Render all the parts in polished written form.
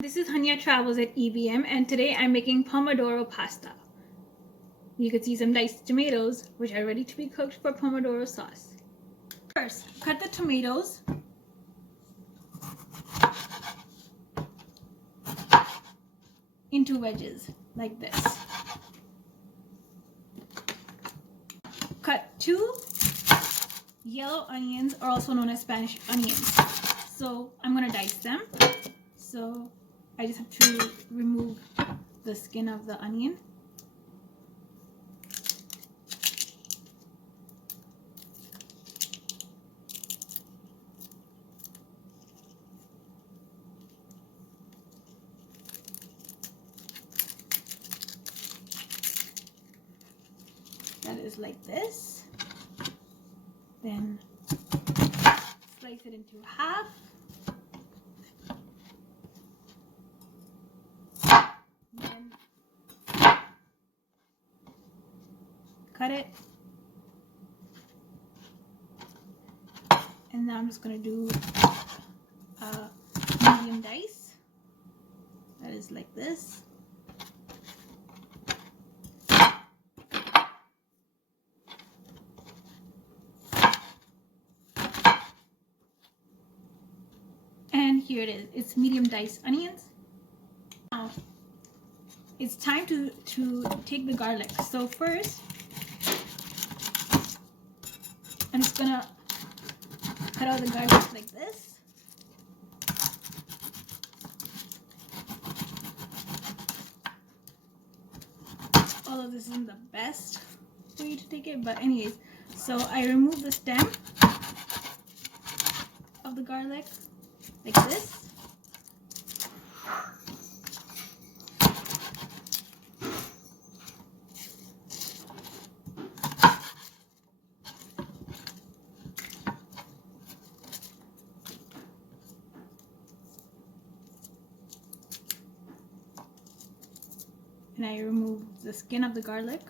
This is Hunyah Travels at EBM, and today I'm making Pomodoro pasta. You can see some diced tomatoes, which are ready to be cooked for Pomodoro sauce. First, cut the tomatoes into wedges, like this. Cut 2 yellow onions, or also known as Spanish onions. So I'm going to dice them. So I just have to remove the skin of the onion. That is like this. Then slice it into half. Then cut it. And now I'm just going to do a medium dice. That is like this. And here it is. It's medium diced onions. Now it's time to take the garlic. So first, I'm just gonna cut out the garlic like this. All of this isn't the best way to take it, but anyways, so I remove the stem of the garlic like this. And I remove the skin of the garlic.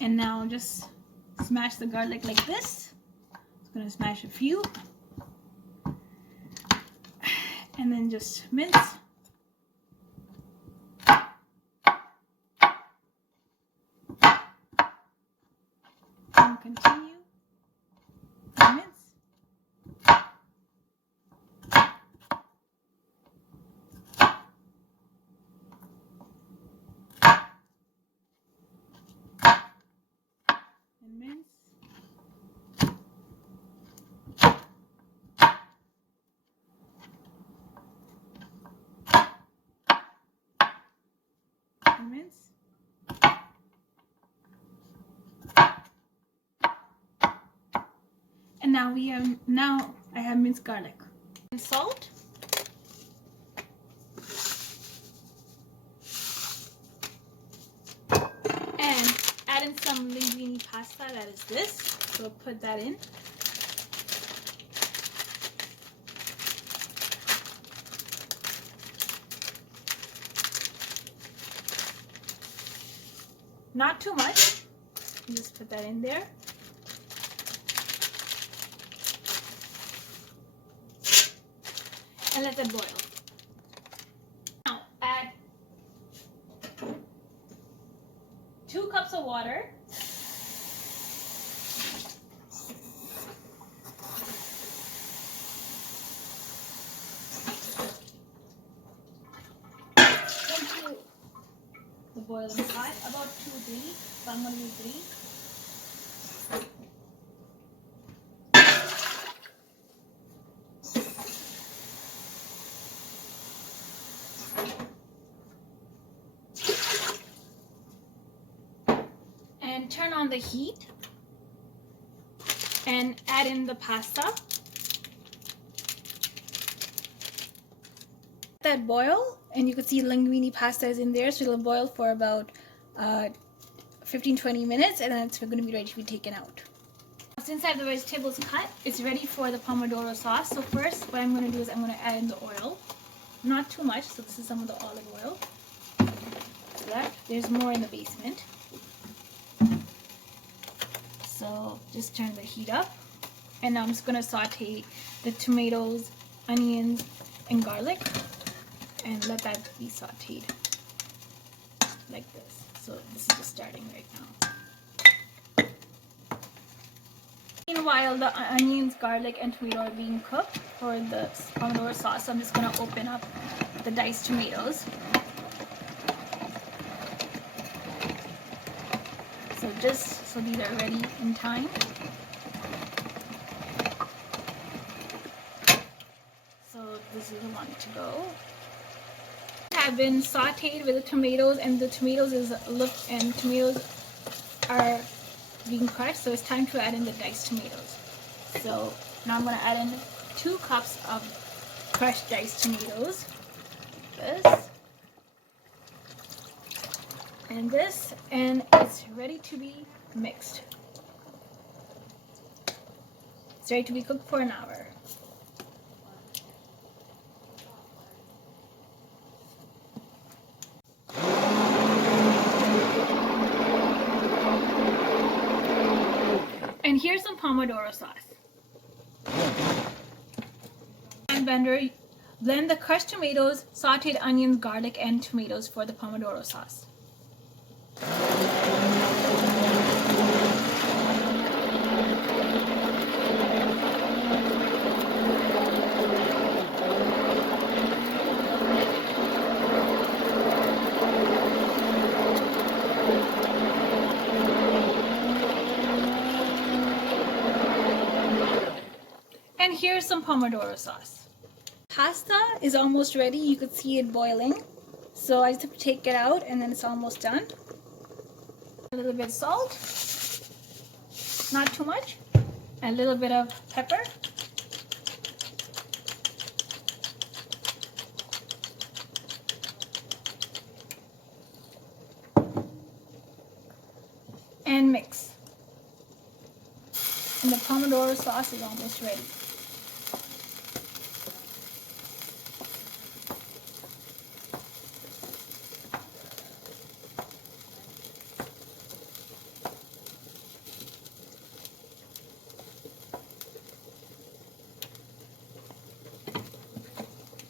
And now just smash the garlic like this. I'm gonna smash a few. And then just mince. And continue to mince. And mince. And mince. And now I have minced garlic. And salt. And add in some linguine pasta, that is this. So put that in. Not too much. You just put that in there. And let that boil. Now add 2 cups of water. Into the boiling pot, about 2 or 3, so I'm going to do 3. turn on the heat and add in the pasta. That boil, and you can see linguine pasta is in there, so it'll boil for about 15-20 minutes, and then it's going to be ready to be taken out. Since I have the vegetables cut, it's ready for the pomodoro sauce. So first, what I'm going to do is I'm going to add in the oil. Not too much, so this is some of the olive oil. So that there's more in the basement. So just turn the heat up, and now I'm just going to saute the tomatoes, onions, and garlic, and let that be sauteed like this. So this is just starting right now. Meanwhile, the onions, garlic, and tomato are being cooked for the pomodoro sauce. So I'm just going to open up the diced tomatoes. So just so these are ready in time. So this is the one to go. Have been sauteed with the tomatoes, and the tomatoes are being crushed, so it's time to add in the diced tomatoes. So now I'm going to add in 2 cups of crushed diced tomatoes. This and this, and it's ready to be mixed. It's ready to be cooked for an hour. And here's some pomodoro sauce. And blend the crushed tomatoes, sauteed onions, garlic, and tomatoes for the pomodoro sauce. And here's some pomodoro sauce. Pasta is almost ready. You could see it boiling. So I just have to take it out, and then it's almost done. A little bit of salt, not too much, a little bit of pepper. And mix. And the pomodoro sauce is almost ready.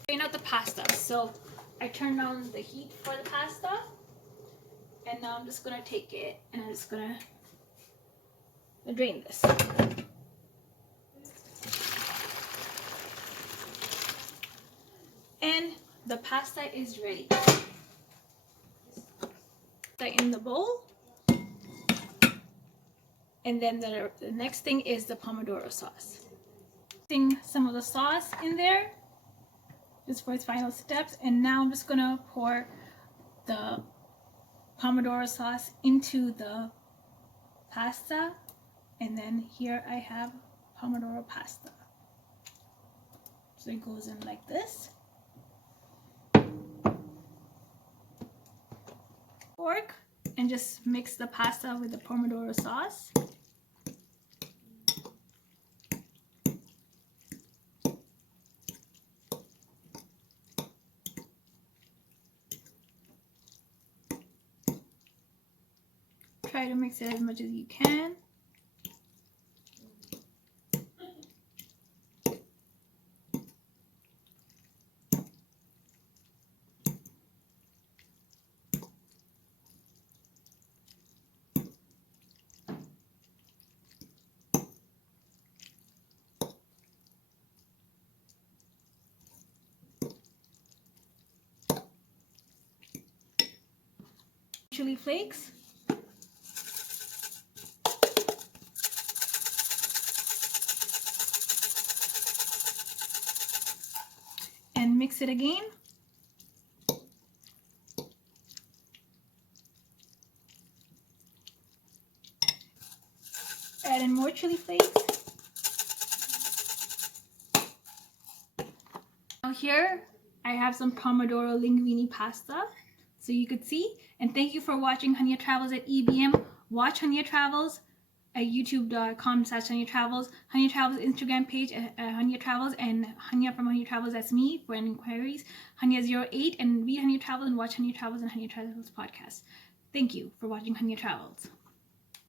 Drain out the pasta. So I turned on the heat for the pasta, and now I'm just gonna take it and I'm just gonna drain this. And the pasta is ready. In the bowl, and then the next thing is the pomodoro sauce. Putting some of the sauce in there just for its final steps, and now I'm just gonna pour the pomodoro sauce into the pasta, and then here I have pomodoro pasta. So it goes in like this. Fork, and just mix the pasta with the pomodoro sauce. Try to mix it as much as you can. Chili flakes. And mix it again. add in more chili flakes. Now here I have some Pomodoro linguine pasta, so you could see. And thank you for watching Hunyah Travels at EBM. Watch Hunyah Travels at youtube.com/Hunyah Travels. Hunyah Travels Instagram page at Hunyah Travels, and Hunyah from Hunyah Travels, that's me, for any inquiries. Hunyah08, and read Hunyah Travels and watch Hunyah Travels and Hunyah Travels podcast. Thank you for watching Hunyah Travels.